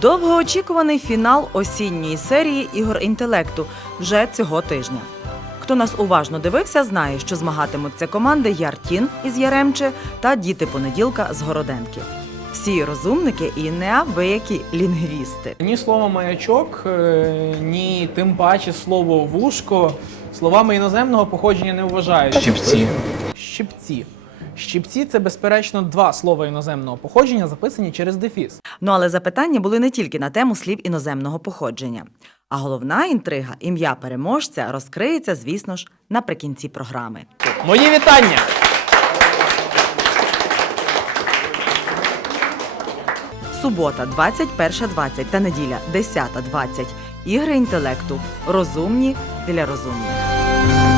Довгоочікуваний фінал осінньої серії ігор інтелекту вже цього тижня. Хто нас уважно дивився, знає, що змагатимуться команди Яртін із Яремче та Діти понеділка з Городенки. Всі розумники і неабиякі лінгвісти. Ні слово маячок, е, ні тим паче слово вушко словами іноземного походження не вважають. Щипці. Щипці. Щипці це безперечно два слова іноземного походження, записані через дефіс. Ну але запитання були не тільки на тему слів іноземного походження. А головна інтрига ім'я переможця розкриється, звісно ж, наприкінці програми. Мої вітання! Субота, 21.20 та неділя, 10.20. Ігри інтелекту. Розумні для розумних.